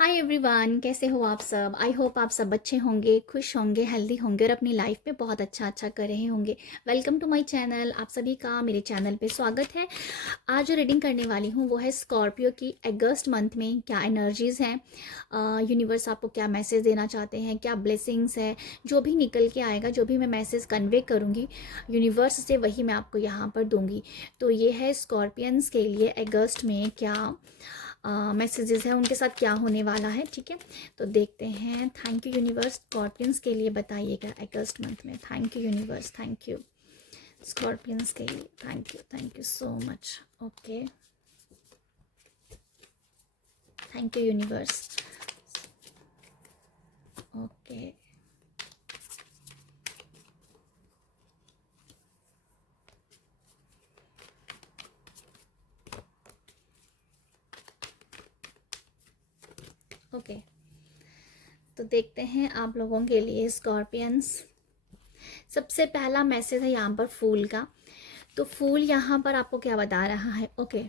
Hi everyone, कैसे हो आप सब। आई होप आप सब अच्छे होंगे, खुश होंगे, हेल्दी होंगे और अपनी लाइफ में बहुत अच्छा कर रहे होंगे। Welcome to my channel. आप सभी का मेरे चैनल पे स्वागत है। आज जो रीडिंग करने वाली हूँ वो है स्कॉर्पियो की अगस्त मंथ में क्या एनर्जीज़ हैं, यूनिवर्स आपको क्या मैसेज देना चाहते हैं, क्या ब्लेसिंग्स है। जो भी निकल के आएगा, जो भी मैं मैसेज कन्वे करूँगी यूनिवर्स से, वही मैं आपको यहाँ पर दूँगी। तो ये है स्कॉर्पियंस के लिए अगस्त में क्या मैसेजेस हैं, उनके साथ क्या होने वाला है। ठीक है, तो देखते हैं। थैंक यू यूनिवर्स, स्कॉर्पियंस के लिए बताइएगा अगस्त मंथ में। Thank you universe, thank you scorpions के लिए। Thank you so much. Okay, thank you universe. Okay, okay, तो देखते हैं आप लोगों के लिए स्कॉर्पियंस। सबसे पहला मैसेज है यहाँ पर फूल का। तो फूल यहाँ पर आपको क्या बता रहा है। ओके,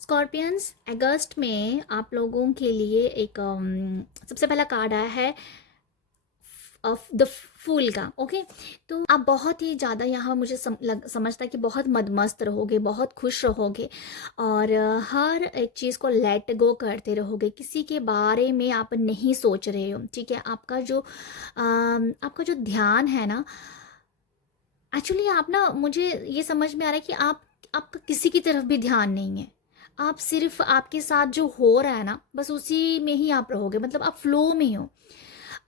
स्कॉर्पियंस अगस्त में आप लोगों के लिए एक सबसे पहला कार्ड आया है ऑफ द फूल का। ओके, तो आप बहुत ही ज़्यादा यहाँ मुझे समझता है कि बहुत मदमस्त रहोगे, बहुत खुश रहोगे और हर एक चीज़ को लेट गो करते रहोगे। किसी के बारे में आप नहीं सोच रहे हो। ठीक है, आपका जो ध्यान है ना, एक्चुअली आप ना, मुझे ये समझ में आ रहा है कि आपका किसी की तरफ भी ध्यान नहीं है। आप सिर्फ आपके साथ जो हो रहा है ना, बस उसी में ही आप रहोगे। मतलब आप फ्लो में हो,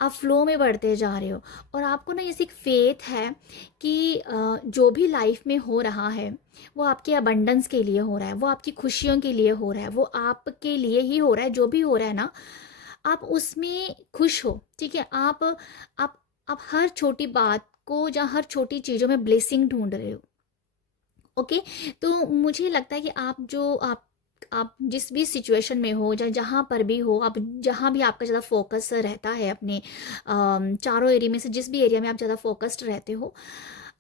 आप फ्लो में बढ़ते जा रहे हो और आपको ना ये एक फेथ है कि जो भी लाइफ में हो रहा है वो आपके अबंडेंस के लिए हो रहा है, वो आपकी खुशियों के लिए हो रहा है, वो आपके लिए ही हो रहा है। जो भी हो रहा है ना, आप उसमें खुश हो। ठीक है, आप हर छोटी बात को या हर छोटी चीज़ों में ब्लेसिंग ढूंढ रहे हो। ओके, तो मुझे लगता है कि आप जिस भी सिचुएशन में हो, या जहाँ पर भी हो, आप जहाँ भी आपका ज़्यादा फोकस रहता है अपने चारों एरिया में से जिस भी एरिया में आप ज़्यादा फोकस्ड रहते हो,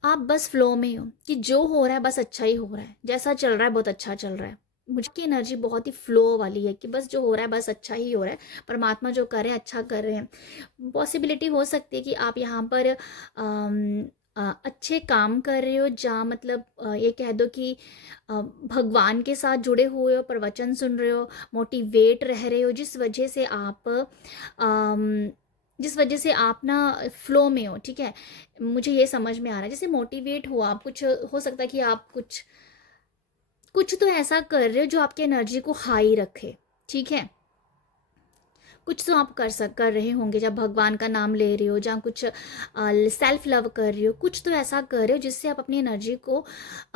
आप बस फ्लो में हो कि जो हो रहा है बस अच्छा ही हो रहा है, जैसा चल रहा है बहुत अच्छा चल रहा है। मुझे की एनर्जी बहुत ही फ्लो वाली है कि बस जो हो रहा है बस अच्छा ही हो रहा है। परमात्मा जो कर रहे हैं अच्छा कर रहे हैं। पॉसिबिलिटी हो सकती है कि आप यहाँ पर अच्छे काम कर रहे हो, जहाँ मतलब ये कह दो कि भगवान के साथ जुड़े हुए हो, प्रवचन सुन रहे हो, मोटिवेट रह रहे हो, जिस वजह से आप ना फ्लो में हो। ठीक है, मुझे ये समझ में आ रहा है जैसे मोटिवेट हो आप, कुछ हो सकता है कि आप कुछ कुछ तो ऐसा कर रहे हो जो आपकी एनर्जी को हाई रखे। ठीक है, कुछ तो आप कर रहे होंगे, जब भगवान का नाम ले रहे हो, जहाँ कुछ सेल्फ लव कर रहे हो, कुछ तो ऐसा कर रहे हो जिससे आप अपनी एनर्जी को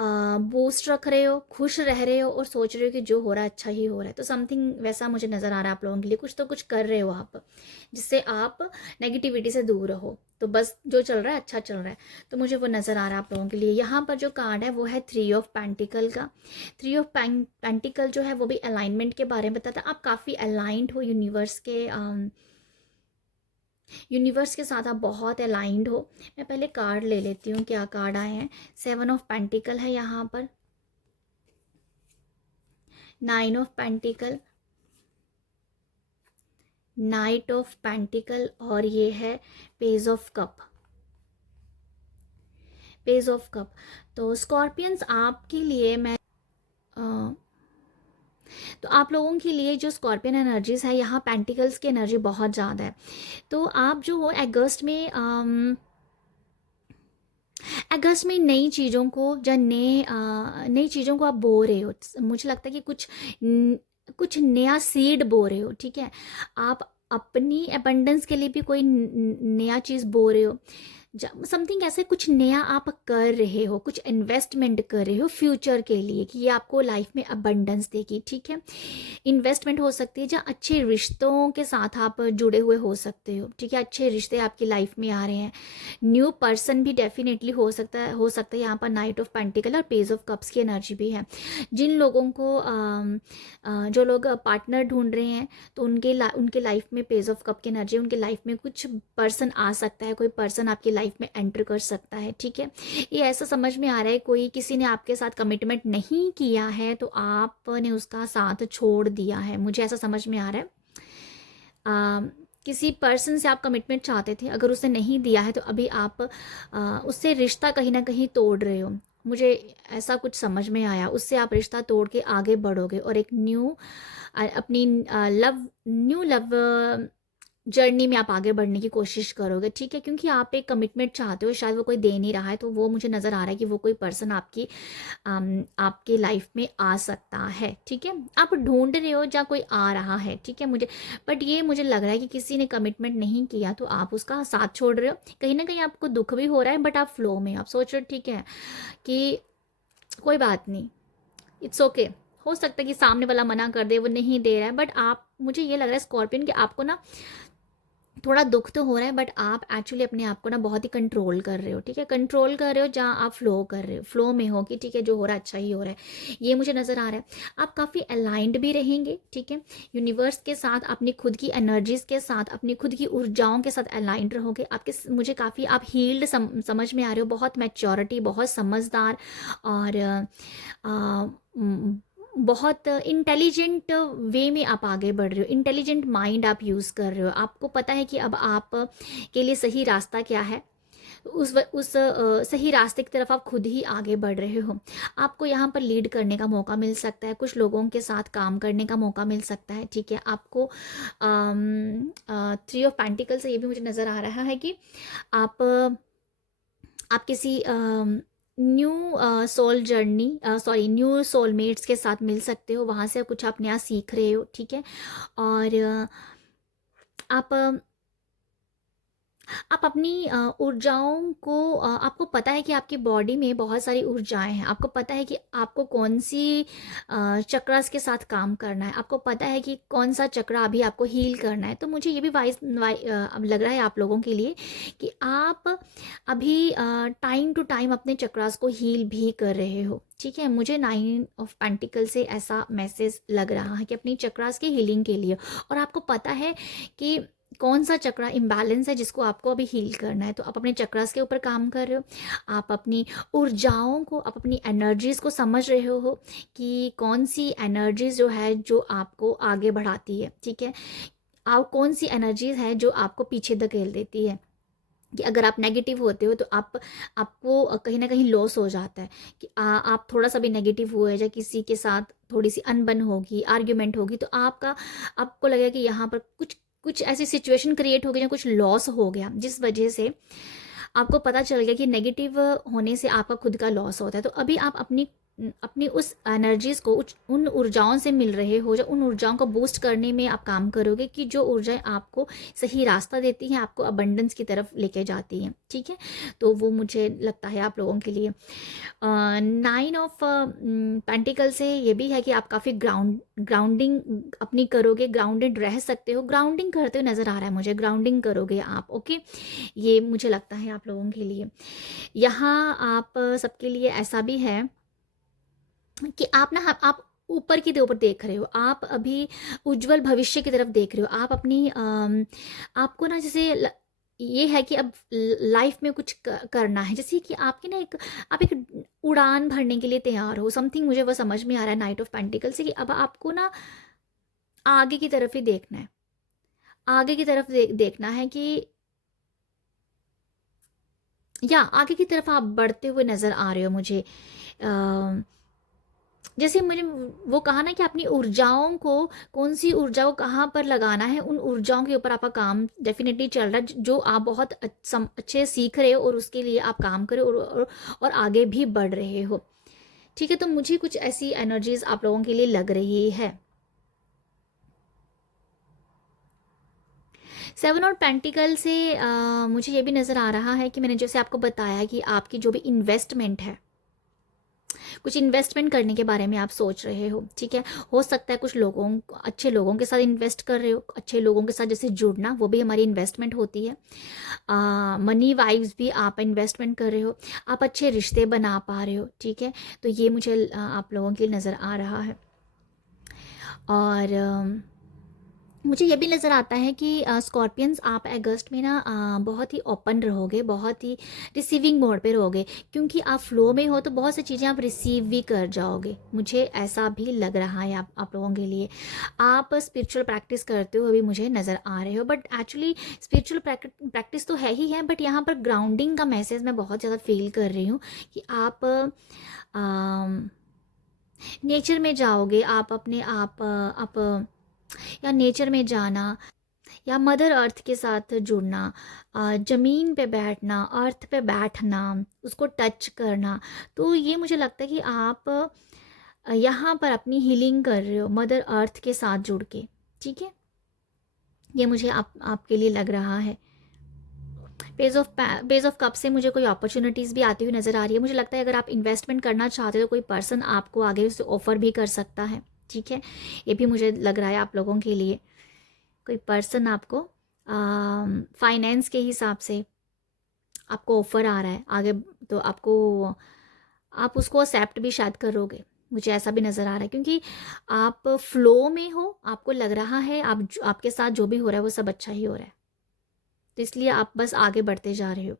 बूस्ट रख रहे हो, खुश रह रहे हो और सोच रहे हो कि जो हो रहा है अच्छा ही हो रहा है। तो समथिंग वैसा मुझे नज़र आ रहा है आप लोगों के लिए। कुछ तो कुछ कर रहे हो आप जिससे आप नेगेटिविटी से दूर रहो। तो बस जो चल रहा है अच्छा चल रहा है। तो मुझे वो नज़र आ रहा है आप लोगों के लिए। यहाँ पर जो कार्ड है वो है 3 ऑफ पेंटिकल का। 3 ऑफ पेंटिकल जो है वो भी अलाइनमेंट के बारे में बताता है। आप काफ़ी अलाइंड हो यूनिवर्स के साथ, आप बहुत अलाइंड हो। मैं पहले कार्ड ले लेती हूँ क्या कार्ड आए हैं। 7 ऑफ पेंटिकल है यहाँ पर, 9 of pentacle, night of pentacle और ये है पेज ऑफ कप। तो स्कॉर्पियंस आपके लिए मैं तो आप लोगों के लिए जो स्कॉर्पियन एनर्जीज है, यहाँ पेंटिकल्स की एनर्जी बहुत ज़्यादा है। तो आप जो हो अगस्त में नई चीज़ों को या नई चीज़ों को आप बो रहे हो। मुझे लगता है कि कुछ नया सीड बो रहे हो। ठीक है, आप अपनी अबंडेंस के लिए भी कोई नया चीज़ बो रहे हो। समथिंग ऐसे कुछ नया आप कर रहे हो, कुछ इन्वेस्टमेंट कर रहे हो फ्यूचर के लिए कि ये आपको लाइफ में अबंडेंस देगी। ठीक है, इन्वेस्टमेंट हो सकती है, जहाँ अच्छे रिश्तों के साथ आप जुड़े हुए हो सकते हो। ठीक है, अच्छे रिश्ते आपकी लाइफ में आ रहे हैं। न्यू पर्सन भी डेफिनेटली हो सकता है यहाँ पर। नाइट ऑफ पेंटिकल और पेज ऑफ कप्स की एनर्जी भी है। जिन लोगों को जो लोग पार्टनर ढूंढ रहे हैं, तो उनके लाइफ में पेज ऑफ कप की एनर्जी, उनके लाइफ में कुछ पर्सन आ सकता है, कोई पर्सन आपकी लाइफ में एंटर कर सकता है। ठीक है, ये ऐसा समझ में आ रहा है कोई किसी ने आपके साथ कमिटमेंट नहीं किया है तो आपने उसका साथ छोड़ दिया है, मुझे ऐसा समझ में आ रहा है। किसी पर्सन से आप कमिटमेंट चाहते थे, अगर उसने नहीं दिया है तो अभी आप उससे रिश्ता कहीं ना कहीं तोड़ रहे हो। मुझे ऐसा कुछ समझ में आया, उससे आप रिश्ता तोड़ के आगे बढ़ोगे और एक अपनी न्यू लव जर्नी में आप आगे बढ़ने की कोशिश करोगे, ठीक है, क्योंकि आप एक कमिटमेंट चाहते हो, शायद वो कोई दे नहीं रहा है, तो वो मुझे नज़र आ रहा है कि वो कोई पर्सन आपकी लाइफ में आ सकता है, ठीक है। आप ढूंढ रहे हो या कोई आ रहा है, ठीक है, बट ये मुझे लग रहा है कि किसी ने कमिटमेंट नहीं किया तो आप उसका साथ छोड़ रहे हो। कहीं ना कहीं आपको दुख भी हो रहा है, बट आप फ्लो में आप सोच रहे हो, ठीक है, कि कोई बात नहीं, इट्स ओके। हो सकता है कि सामने वाला मना कर दे, वो नहीं दे रहा है, बट आप, मुझे ये लग रहा है स्कॉर्पियन कि आपको ना थोड़ा दुख तो हो रहा है, बट आप एक्चुअली अपने आप को ना बहुत ही कंट्रोल कर रहे हो, ठीक है, कंट्रोल कर रहे हो, जहाँ आप फ्लो कर रहे हो, फ्लो में हो कि ठीक है, जो हो रहा है अच्छा ही हो रहा है, ये मुझे नज़र आ रहा है। आप काफ़ी अलाइंड भी रहेंगे, ठीक है, यूनिवर्स के साथ, अपनी खुद की एनर्जीज के साथ, अपनी खुद की ऊर्जाओं के साथ अलाइंड रहोगे। मुझे काफ़ी आप हील्ड समझ में आ रहे हो, बहुत मैच्योरिटी, बहुत समझदार और बहुत इंटेलिजेंट वे में आप आगे बढ़ रहे हो, इंटेलिजेंट माइंड आप यूज़ कर रहे हो। आपको पता है कि अब आप के लिए सही रास्ता क्या है, सही रास्ते की तरफ आप खुद ही आगे बढ़ रहे हो। आपको यहाँ पर लीड करने का मौका मिल सकता है, कुछ लोगों के साथ काम करने का मौका मिल सकता है, ठीक है। आपको 3 ऑफ पेंटिकल से ये भी मुझे नज़र आ रहा है कि आप किसी new soul journey, sorry, new soulmates के साथ मिल सकते हो, वहाँ से कुछ आप नया सीख रहे हो, ठीक है। और आप आप अपनी ऊर्जाओं को, आपको पता है कि आपकी बॉडी में बहुत सारी ऊर्जाएं हैं, आपको पता है कि आपको कौन सी चक्रास के साथ काम करना है, आपको पता है कि कौन सा चक्रा अभी आपको हील करना है। तो मुझे ये भी अब लग रहा है आप लोगों के लिए कि आप अभी टाइम टू टाइम अपने चक्रास को हील भी कर रहे हो, ठीक है। मुझे 9 ऑफ पेंटिकल से ऐसा मैसेज लग रहा है कि अपनी चक्रास की हीलिंग के लिए, और आपको पता है कि कौन सा चक्रा इम्बैलेंस है जिसको आपको अभी हील करना है, तो आप अपने चक्रास के ऊपर काम कर रहे हो। आप अपनी ऊर्जाओं को, आप अपनी एनर्जीज को समझ रहे हो कि कौन सी एनर्जीज जो है जो आपको आगे बढ़ाती है, ठीक है, आप कौन सी एनर्जीज है जो आपको पीछे धकेल देती है। कि अगर आप नेगेटिव होते हो तो आपको कहीं ना कहीं लॉस हो जाता है कि आप थोड़ा सा भी नेगेटिव हुए या किसी के साथ थोड़ी सी अनबन होगी, आर्ग्यूमेंट होगी, तो आपको लगेगा कि यहाँ पर कुछ कुछ ऐसी सिचुएशन क्रिएट हो गई या कुछ लॉस हो गया, जिस वजह से आपको पता चल गया कि नेगेटिव होने से आपका खुद का लॉस होता है। तो अभी आप अपनी अपनी उस एनर्जीज को उन ऊर्जाओं से मिल रहे हो, या उन ऊर्जाओं को बूस्ट करने में आप काम करोगे कि जो ऊर्जाएं आपको सही रास्ता देती हैं, आपको अबंडेंस की तरफ लेके जाती हैं, ठीक है। तो वो मुझे लगता है आप लोगों के लिए 9 ऑफ पेंटिकल से ये भी है कि आप काफ़ी ग्राउंडिंग अपनी करोगे, ग्राउंडेड रह सकते हो, ग्राउंडिंग करते हुए नज़र आ रहा है मुझे, ग्राउंडिंग करोगे आप, ओके। ये मुझे लगता है आप लोगों के लिए। यहाँ आप सबके लिए ऐसा भी है कि आप ऊपर की ऊपर देख रहे हो, आप अभी उज्जवल भविष्य की तरफ देख रहे हो। आप अपनी आपको ना जैसे ये है कि अब लाइफ में कुछ करना है, जैसे कि आपकी ना आप एक उड़ान भरने के लिए तैयार हो, समथिंग मुझे वो समझ में आ रहा है नाइट ऑफ पेंटिकल से, कि अब आपको ना आगे की तरफ ही देखना है, आगे की तरफ देखना है कि, या आगे की तरफ आप बढ़ते हुए नज़र आ रहे हो मुझे। जैसे मुझे वो कहा ना कि अपनी ऊर्जाओं को, कौन सी ऊर्जा को कहाँ पर लगाना है, उन ऊर्जाओं के ऊपर आपका काम डेफिनेटली चल रहा है, जो आप बहुत अच्छे सीख रहे हो और उसके लिए आप काम करो और आगे भी बढ़ रहे हो, ठीक है। तो मुझे कुछ ऐसी एनर्जीज आप लोगों के लिए लग रही है। 7 और पेंटिकल से मुझे ये भी नज़र आ रहा है कि मैंने जैसे आपको बताया कि आपकी जो भी इन्वेस्टमेंट है, कुछ इन्वेस्टमेंट करने के बारे में आप सोच रहे हो, ठीक है। हो सकता है कुछ अच्छे लोगों के साथ इन्वेस्ट कर रहे हो, अच्छे लोगों के साथ जैसे जुड़ना, वो भी हमारी इन्वेस्टमेंट होती है। मनी वाइब्स भी आप इन्वेस्टमेंट कर रहे हो, आप अच्छे रिश्ते बना पा रहे हो, ठीक है। तो ये मुझे आप लोगों के लिए नज़र आ रहा है। और मुझे ये भी नज़र आता है कि स्कॉर्पियंस आप अगस्त में ना बहुत ही ओपन रहोगे, बहुत ही रिसीविंग मोड पे रहोगे, क्योंकि आप फ्लो में हो तो बहुत सी चीज़ें आप रिसीव भी कर जाओगे। मुझे ऐसा भी लग रहा है आप लोगों के लिए। आप स्पिरिचुअल प्रैक्टिस करते हो अभी मुझे नज़र आ रहे हो, बट एक्चुअली स्पिरिचुअल प्रैक्टिस तो है ही है, बट यहाँ पर ग्राउंडिंग का मैसेज मैं बहुत ज़्यादा फील कर रही हूँ कि आप नेचर में जाओगे, आप अपने आप या नेचर में जाना या मदर अर्थ के साथ जुड़ना, ज़मीन पे बैठना, अर्थ पे बैठना, उसको टच करना। तो ये मुझे लगता है कि आप यहाँ पर अपनी हीलिंग कर रहे हो मदर अर्थ के साथ जुड़ के, ठीक है। ये मुझे आपके लिए लग रहा है। पेज ऑफ कप से मुझे कोई अपॉर्चुनिटीज़ भी आती हुई नज़र आ रही है। मुझे लगता है अगर आप इन्वेस्टमेंट करना चाहते हो तो कोई पर्सन आपको आगे से ऑफ़र भी कर सकता है, ठीक है। ये भी मुझे लग रहा है आप लोगों के लिए कोई पर्सन आपको फाइनेंस के हिसाब से आपको ऑफ़र आ रहा है आगे, तो आप उसको एक्सेप्ट भी शायद करोगे। मुझे ऐसा भी नज़र आ रहा है क्योंकि आप फ्लो में हो, आपको लग रहा है आपके साथ जो भी हो रहा है वो सब अच्छा ही हो रहा है, तो इसलिए आप बस आगे बढ़ते जा रहे हो।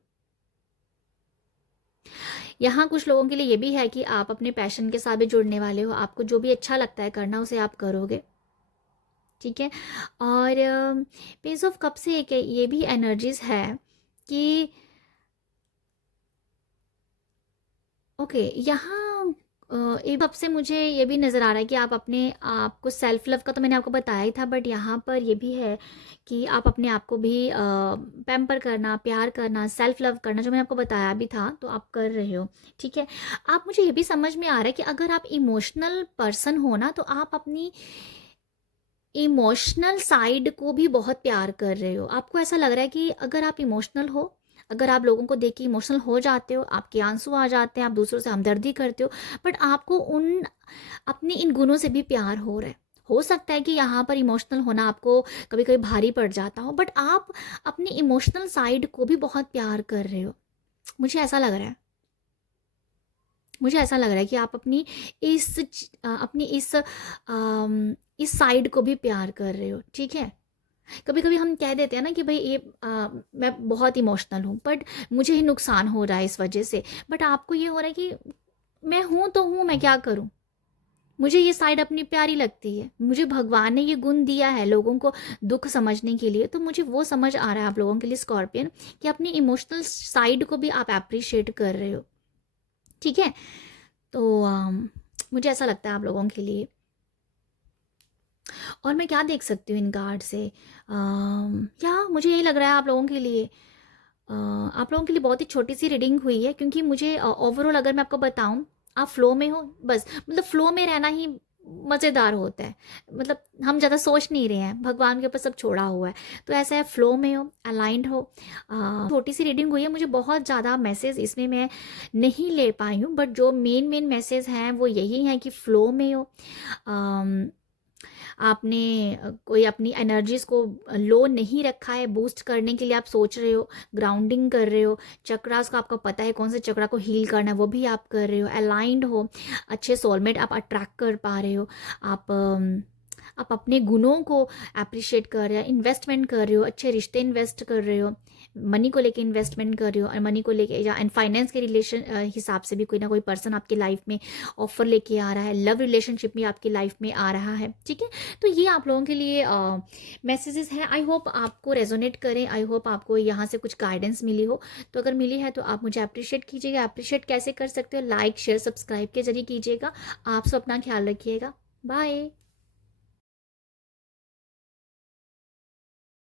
यहाँ कुछ लोगों के लिए ये भी है कि आप अपने पैशन के साथ भी जुड़ने वाले हो, आपको जो भी अच्छा लगता है करना उसे आप करोगे, ठीक है। और पेज ऑफ कप से एक ये भी एनर्जीज है कि ओके यहाँ एक कप से मुझे ये भी नज़र आ रहा है कि आप अपने आप को सेल्फ लव का तो मैंने आपको बताया ही था, बट यहाँ पर ये भी है कि आप अपने आप को भी पैम्पर करना, प्यार करना, सेल्फ लव करना, जो मैंने आपको बताया भी था तो आप कर रहे हो, ठीक है। आप मुझे ये भी समझ में आ रहा है कि अगर आप इमोशनल पर्सन हो ना तो आप अपनी इमोशनल साइड को भी बहुत प्यार कर रहे हो। आपको ऐसा लग रहा है कि अगर आप इमोशनल हो, अगर आप लोगों को देख के इमोशनल हो जाते हो, आपके आंसू आ जाते हैं, आप दूसरों से हमदर्दी करते हो, बट आपको उन अपने इन गुणों से भी प्यार हो रहा है। हो सकता है कि यहाँ पर इमोशनल होना आपको कभी कभी भारी पड़ जाता हो, बट आप अपनी इमोशनल साइड को भी बहुत प्यार कर रहे हो। मुझे ऐसा लग रहा है, मुझे ऐसा लग रहा है कि आप अपनी इस साइड को भी प्यार कर रहे हो, ठीक है। कभी कभी हम कह देते हैं ना कि भाई मैं बहुत इमोशनल हूँ, बट मुझे ही नुकसान हो रहा है इस वजह से, बट आपको ये हो रहा है कि मैं हूँ तो हूँ, मैं क्या करूँ, मुझे ये साइड अपनी प्यारी लगती है, मुझे भगवान ने ये गुण दिया है लोगों को दुख समझने के लिए, तो मुझे वो समझ आ रहा है आप लोगों के लिए स्कॉर्पियन, कि अपनी इमोशनल साइड को भी आप अप्रिशिएट कर रहे हो, ठीक है। तो मुझे ऐसा लगता है आप लोगों के लिए। और मैं क्या देख सकती हूँ इन कार्ड से, या मुझे यही लग रहा है आप लोगों के लिए आप लोगों के लिए बहुत ही छोटी सी रीडिंग हुई है, क्योंकि मुझे ओवरऑल अगर मैं आपको बताऊं, आप फ्लो में हो, बस मतलब फ्लो में रहना ही मज़ेदार होता है, मतलब हम ज़्यादा सोच नहीं रहे हैं, भगवान के ऊपर सब छोड़ा हुआ है, तो ऐसा है, फ्लो में हो, अलाइंड हो। छोटी सी रीडिंग हुई है, मुझे बहुत ज़्यादा मैसेज इसमें मैं नहीं ले पाई हूँ, बट जो मेन मैसेज हैं वो यही है कि फ्लो में हो, आपने कोई अपनी एनर्जीज को लो नहीं रखा है, बूस्ट करने के लिए आप सोच रहे हो, ग्राउंडिंग कर रहे हो, चक्रास का आपको पता है कौन से चक्रा को हील करना है वो भी आप कर रहे हो, अलाइंड हो, अच्छे सोलमेट आप अट्रैक्ट कर पा रहे हो, आप अपने गुणों को अप्रिशिएट कर रहे हो, इन्वेस्टमेंट कर रहे हो, अच्छे रिश्ते इन्वेस्ट कर रहे हो, मनी को लेके इन्वेस्टमेंट कर रहे हो, और मनी को लेके या एंड फाइनेंस के रिलेशन हिसाब से भी कोई ना कोई पर्सन आपकी लाइफ में ऑफर लेके आ रहा है, लव रिलेशनशिप भी आपकी लाइफ में आ रहा है, ठीक है। तो ये आप लोगों के लिए मैसेजेस हैं। आई होप आपको रेजोनेट करें, आई होप आपको यहाँ से कुछ गाइडेंस मिली हो, तो अगर मिली है तो आप मुझे अप्रिशिएट कीजिएगा। अप्रिशिएट कैसे कर सकते हो, लाइक शेयर सब्सक्राइब के जरिए कीजिएगा। आप सब अपना ख्याल रखिएगा, बाय।